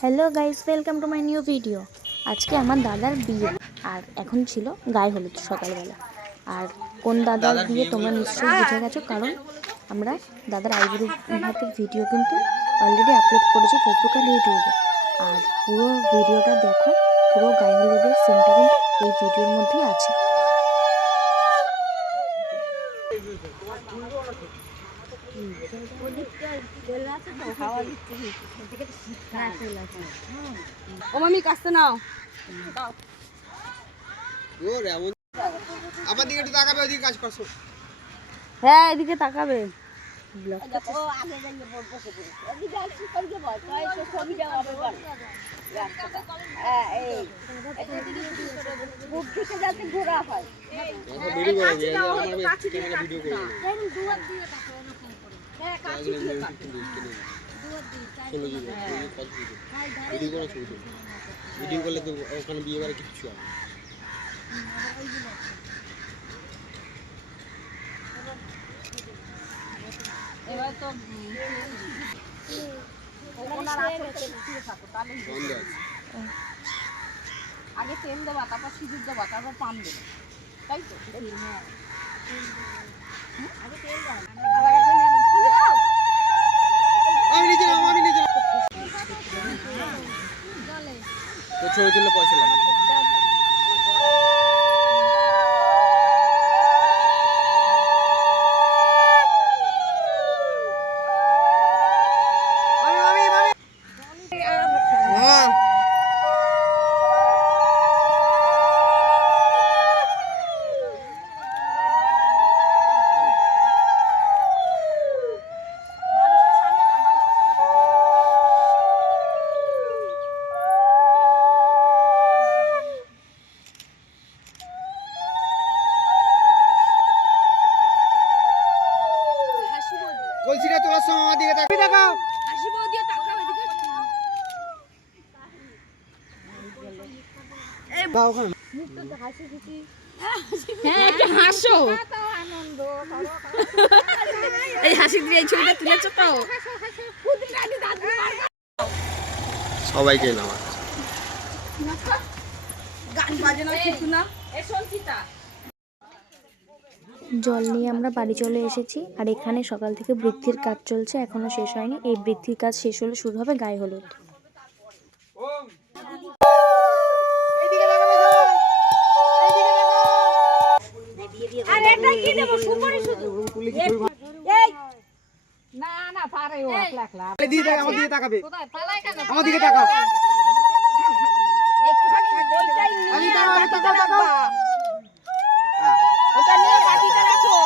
Hello guys, welcome to my new video. আজকে আমার দাদার বিয়ে আর এখন ছিল গায়ে হলুদ সকালবেলা। আর কোন দাদার বিয়ে তোমরা নিশ্চয়ই বুঝে গেছো, কারণ আমরা দাদার আইবুড়ো ভাতের ভিডিও কিন্তু অলরেডি আপলোড করেছি ফেসবুক আর ইউটিউবে। আর পুরো ভিডিওটা দেখো, পুরো গায়ে হলুদের সিনটা কিন্তু এই ভিডিওর মধ্যেই আছে। ও মামি কাছে নাও। আমার দিকে একটু তাকাবে, ওইদিকে কাজ করছো। হ্যাঁ এদিকে তাকাবে। ভিডিও করলে তো ওখানে বিয়ে বাড়ি কিচ্ছু হবে। এবার তো আগে তেল দেবা, তারপর সিঁদুর দেবা, তারপর পান দেবা, তাই তো? তো ছবি তুললে পয়সা লাগে। কলসিটা তোলার সময় আমার দিকে তাকাও। হাসি বউ দিয়ে তাকাও এদিকে। এই দাও ওখানে। মুখটা হাসি খুশি। হ্যাঁ একটু হাসো। আনন্দ করো। এই হাসি দিয়ে এই ছবিটা তুলেছো তো? সবাইকে নামা। গান বাজনা কিছু না। এ সঞ্চিতা। জল নিয়ে আমরা বাড়ি চলে এসেছি। আর এখানে সকাল থেকে বৃদ্ধির কাজ চলছে, এখনো শেষ হয়নি। এই বৃদ্ধির কাজ শেষ হলে শুরু হবে গায়ে হলুদ। না না পারে ও একলা একলা। আমার দিকে তাকাবে। আমার দিকে তাকাও। একটুখানি ওইটাই নিয়ে বাটিটা রাখবা। ওটা নিয়ে বাটিটা রাখো।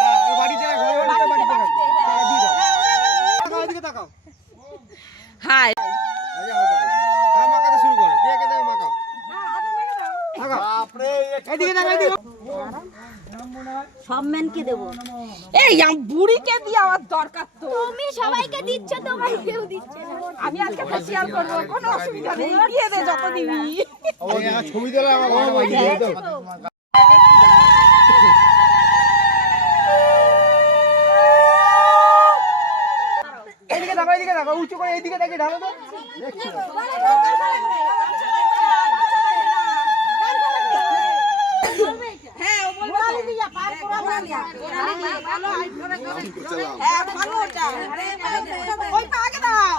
হ্যাঁ, ওই বাড়িতে রাখো, ওই বাড়িতে রাখো। তাহলে দিয়ে দাও। তাকাও, ওইদিকে তাকাও। হাই এই যাও বাড়ি। হ্যাঁ, মাখাতে শুরু করো। দিয়ে কে দেবে মাখাও। মাখাও। বাপরে, এইদিকে তাকাও, এইদিকে। সব ম্যানকে দেবো। এই বুড়িকে দিয়ে আমার দরকার তো। তুমি সবাইকে দিচ্ছ, তোমার কেউ দিচ্ছে না। আমি আজকে ফেসিয়াল করব, কোনো অসুবিধা নেই। দিয়ে দে যত দিবি। ছবি দিলে আমার ভালো লাগে। এইদিকে তাকাও, এইদিকে তাকাও, উঁচু করে এইদিকে তাকিয়ে ঢালো তো। দেখছি তো। হ্যাঁ ও বলবে তো দিয়া পার করা ভালো। হ্যাঁ ভালো ওটা। ওই পাকে দাও।